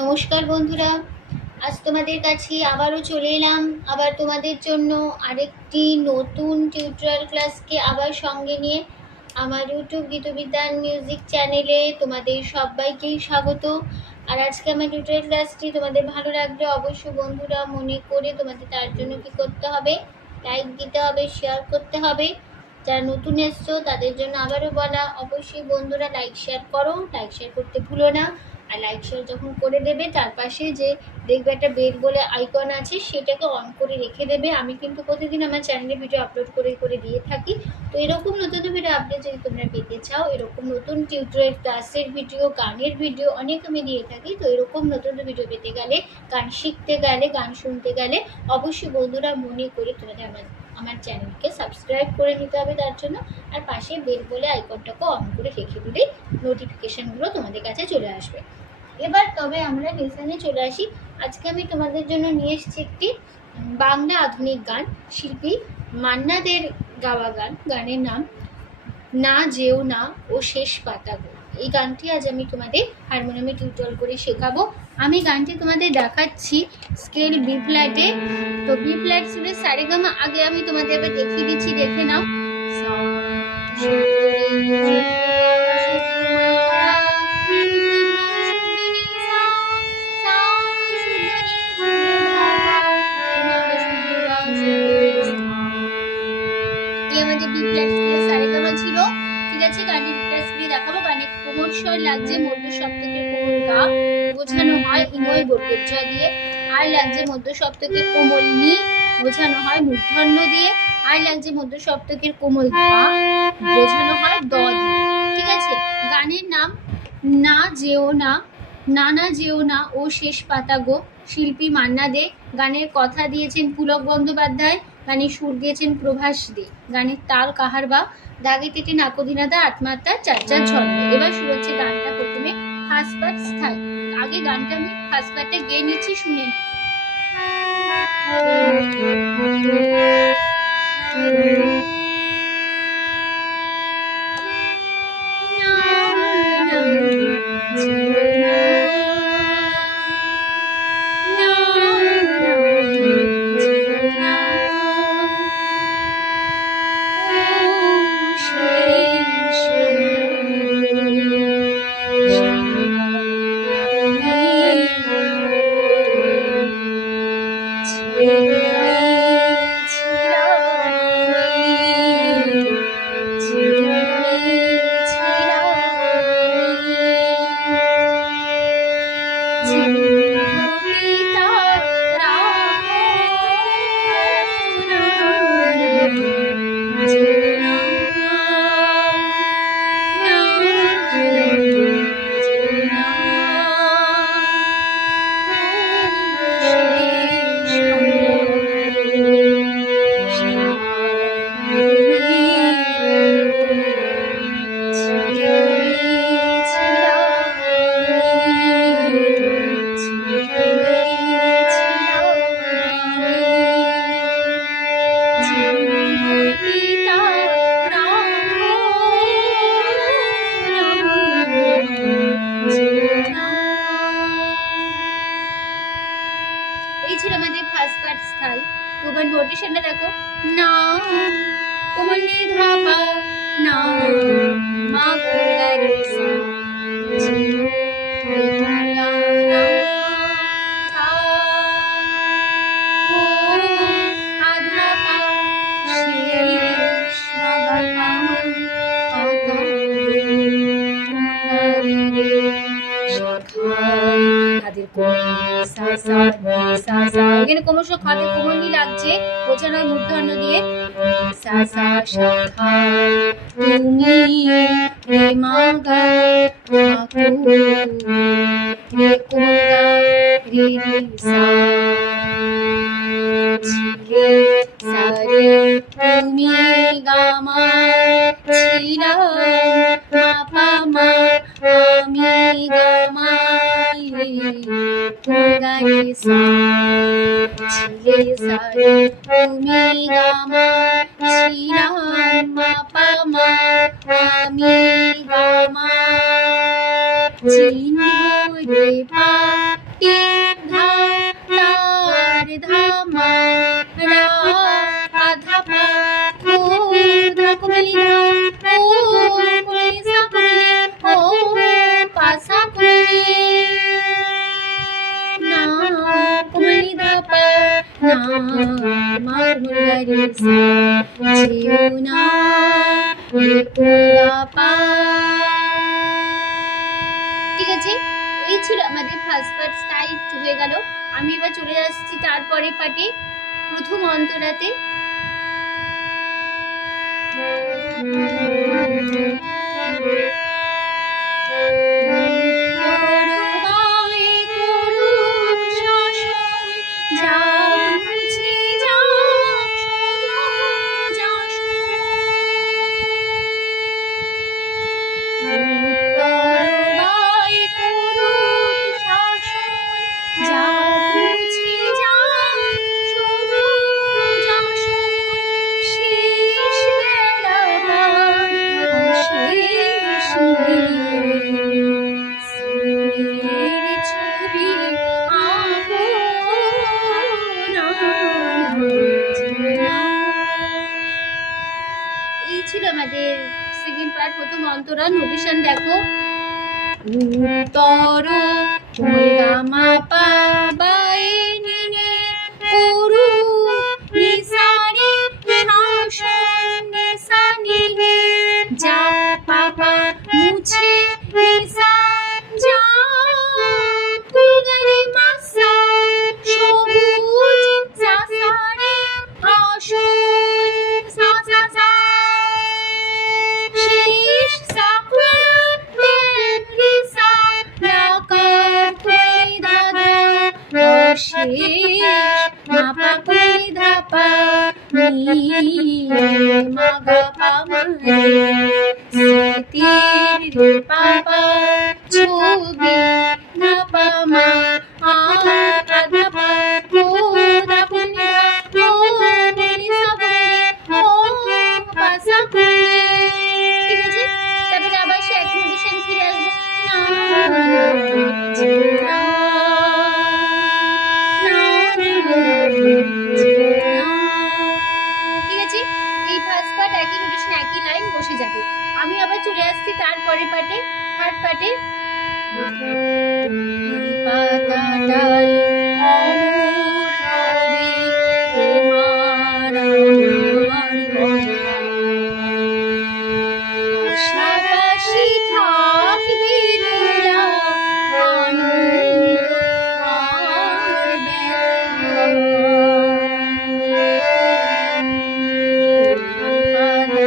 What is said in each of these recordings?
নমস্কার বন্ধুরা, আজ তোমাদের কাছে আবারও চলে এলাম। আবার তোমাদের জন্য আরেকটি নতুন টিউটোরিয়াল ক্লাসকে আবার সঙ্গে নিয়ে আমার ইউটিউব গীতবিতান মিউজিক চ্যানেলে তোমাদের সবাইকেই স্বাগত। আর আজকে আমার টিউটোরিয়াল ক্লাসটি তোমাদের ভালো লাগলে অবশ্যই বন্ধুরা মনে করে তোমাদের তার জন্য কী করতে হবে, লাইক দিতে হবে, শেয়ার করতে হবে। যারা নতুন এসছো তাদের জন্য আবারও বলা, অবশ্যই বন্ধুরা লাইক শেয়ার করো, লাইক শেয়ার করতে ভুলো না। আর লাইক শেয়ার যখন করে দেবে তার পাশে যে দেখবে একটা বেল বলে আইকন আছে, সেটাকে অন করে রেখে দেবে। আমি কিন্তু প্রতিদিন আমার চ্যানেলে ভিডিও আপলোড করে দিয়ে থাকি। তো এরকম নতুন ভিডিও আপডেট যদি তোমরা পেতে চাও, এরকম নতুন টিউটোরিয়াল ক্লাসের ভিডিও, গানের ভিডিও অনেক আমি দিয়ে থাকি। তো এরকম নতুন ভিডিও পেতে গেলে, গান শিখতে গেলে, গান শুনতে গেলে অবশ্যই বন্ধুরা মনে করে তোমাদের আমার চ্যানেলকে সাবস্ক্রাইব করে নিতে হবে তার জন্য। আর পাশে বেল বলে আইকনটাকে অন করে রেখে দিলেই নোটিফিকেশানগুলো তোমাদের কাছে চলে আসবে। এবার তবে আমরা লেসনে চলে আসি। আজকে আমি তোমাদের জন্য নিয়ে এসেছি একটি বাংলা আধুনিক গান, শিল্পী মান্না দের গাওয়া গান। গানের নাম না যেও না ও শেষ পাতা গো। এই গানটি আজ আমি তোমাদের হারমোনিয়ামে টিউটোরিয়াল করে শেখাবো। আমি গানটি তোমাদের দেখাচ্ছি স্কেল বি ফ্ল্যাটে। তো বি ফ্ল্যাট ছিল সারেগামা। আগে আমি তোমাদের এবার দেখিয়ে দিচ্ছি, দেখে নাও। আমাদের বি ফ্ল্যাট স্কেলে সারেগামা ছিল, ঠিক আছে। গানটি বি ফ্ল্যাট স্কেলে দেখাবো। গানে কোমল স্বর লাগছে মধ্য সপ্তকের কোমল গা, বোঝানো হয় ইঙ্গয় বর্গজ দিয়ে। আর লাগছে মধ্য সপ্তকের কোমল নি, বোঝানো হয় মূর্ধন্য দিয়ে। আর লাগছে মধ্য সপ্তকের কোমল ধা, বোঝানো হয় দ দিয়ে, ঠিক আছে। গানের নাম না যেও না, নানা যেও না ও শেষ পাতা গো। শিল্পী মান্না দে। গানের কথা দিয়েছেন পুলক বন্দ্যোপাধ্যায়, গানের সুর দিয়েছেন প্রভাস দে। গানের তাল কাহার বা, দাগে তেটে নাকদিনাদা, আত্মাত্মার চার ছন্দ। এবার শুরু হচ্ছে গানটা প্রথমে ফার্স্ট পার্ট স্থায়ী। আগে গানটা আমি ফার্স্ট পার্টে গেয়ে নিচ্ছি, শুনে নিই। এই ছিল আমাদের ফার্স্ট পার্ট স্থায়ী। তো এবার নোটেশনটা দেখো, না কোমল নি ধা পা, না মা গা রে সা, জি রে লা লা সা, ও আধা পা, শেষ মা গা পা, পা গা রে, গা রে রে, শাখায় হাতের কোমল সা সা সা সা। এখানে কোমল স্বর খাতে কোমল নি লাগছে, বোঝানো হয় মূর্ধন্য দিয়ে। সা সা শাখায় তুমি রে মা গা ঠাকুর রে কোমল গা রে রে সা, ছিলে সা রে তুমি গা মা, ছিলা মা পা মা, আমি গা মা রে গা রে সা, ছিলে সা রে তুমি গা মা, ছিলা মা পা মা, আমি গা মা, চিনি রে পা এই ছিল আমাদের ফার্স্ট পার্ট স্টাইল হয়ে গেল। আমি এবার চলে আসছি তারপরে পার্টে প্রথম অন্তরাতে। আমাদের সেকেন্ড পার্ট প্রথম অন্তরা। নোটেশন দেখো, উত্তর মা পা বাই নি নি করু নিসারে শাসন নিসানি নি যা পাপা মুছে নিসা যা কুগারি মাসা সবুজ সাসারে হাসন সা সা সা শেষ সাকুরা মেরিসা লাকার তুই দাদা শেষ মাপা তুই ধাপা নি মাগা পামারে স্মৃতির পাপা ছবি না পামা আধাপা ও দাপনি ও নিসাবে ও পাসাপে। ঠিক আছে, তারপরে আবার সে এক নোটেশন ফিরে আসবে, ঠিক আছে। এই ফার্স্ট পার্ট একই নোটেশন একই লাইন বসে যাবে। আমি আবার চলে আসছি তারপরে পার্টে, থার্ড পার্টে। পাতাটাই অমর হবে তোমার আমার কথা, পাশাপাশি থাকবে তোরা আনন্দ আর ব্যথা। পাতাটাই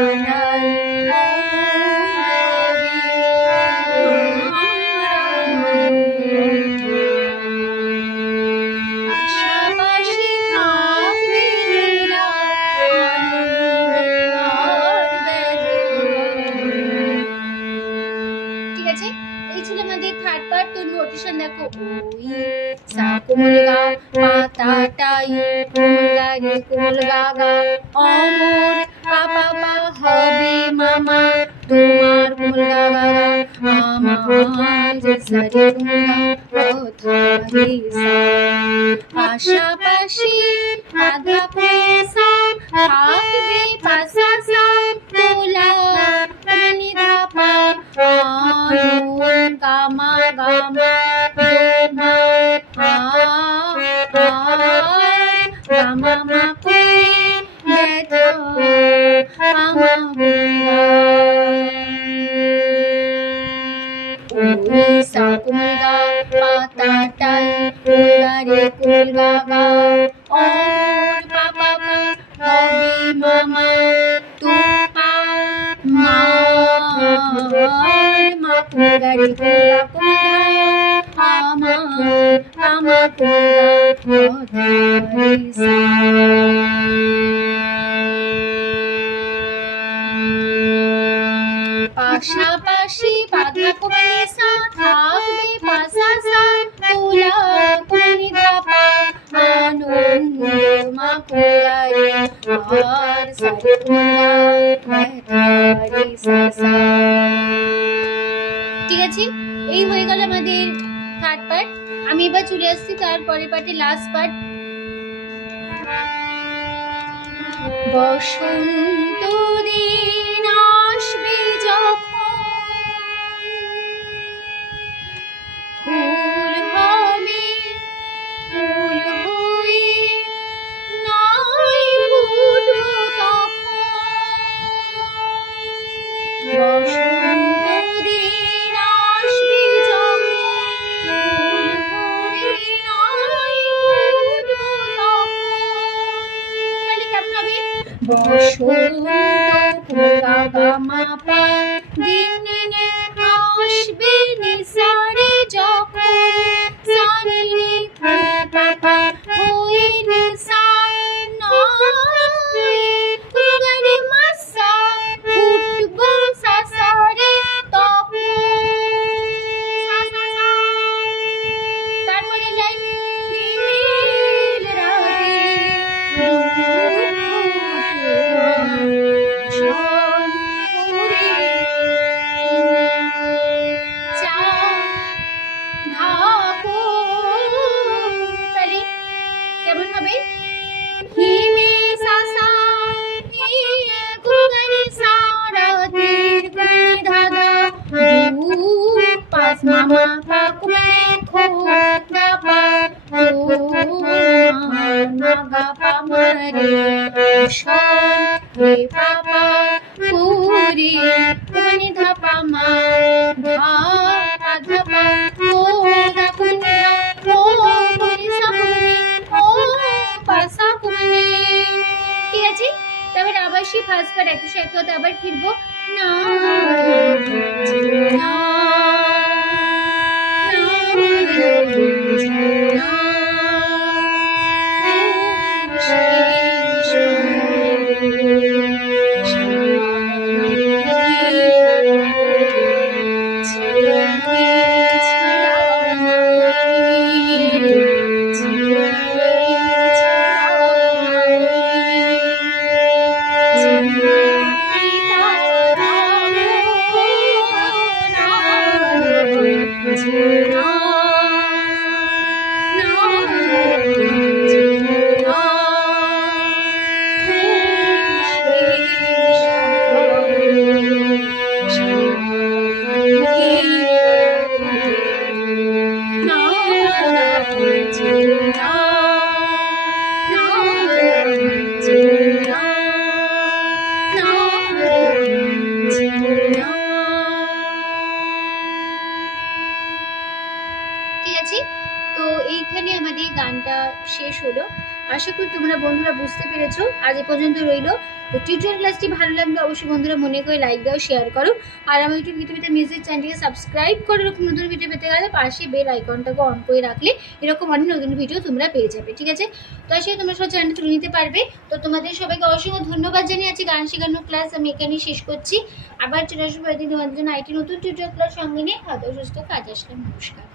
দেখো, ওই সা কোমল গা পাতাটাই কোমল গা রে কোমল গা গা অমর পাপা পা হবে মামা তোমার কোমল গা গা গা আমার সারে কথা রে সা পাশাপাশি আধা পয়সা থাকবে পাশা সা তোলা পানি ধাপা আনুন গামা গামা গামা ব্যথা সা কোমল গা পাতাটাই কোমল রে কোমল গা গা অমর পাপা পা হবে মামা তুপা মা মা কোমল গা রে কোমল গা পাশাপাশি বাধা কমে সা থাকবে পাশা সা তোলা কোনি ধাপা আনন্দ মা কোলারে আর সারে কোলা রে সা সা। ঠিক আছে, এই হয়ে গেল আমাদের থার্ড পার্ট। আমি এবার চলে আসছি তারপরে পার্টে লাস্ট পার্ট। বসন্ত দিন আসবে যখন ফুল হবে ফুল হয়ে নাই ফুটবো তখন। বসন্ত দিন আসবে যখন সাথে আবার ফিরবো। না ঠিক আছে, তো এইখানে আমাদের গানটা শেষ হলো। আশা করি তোমরা বন্ধুরা বুঝতে পেরেছো। আজ এ পর্যন্ত রইলো। তো টিউটোরিয়াল ক্লাসটি ভালো লাগলে অবশ্যই বন্ধুরা মনে করে লাইক দাও, শেয়ার করো। আর আমার ইউটিউব গীতবিতা মিউজিক চ্যানেলটিকে সাবস্ক্রাইব করে এরকম নতুন ভিডিও পেতে গেলে পাশে বেল আইকনটাকে অন করে রাখলে এরকম অনেক নতুন ভিডিও তোমরা পেয়ে যাবে। ঠিক আছে, তো আসলে তোমরা সব চ্যানেলটা তুলে নিতে পারবে। তো তোমাদের সবাইকে অসংখ্য ধন্যবাদ জানিয়ে আজকে গান শেখানোর ক্লাস আমি এখানেই শেষ করছি। আবার চলে আসবো একদিন তোমাদের জন্য আইটি নতুন টিউটোরিয়াল ক্লাস সঙ্গে নিয়ে। ভালো সুস্থ কাজ আসলাম। নমস্কার।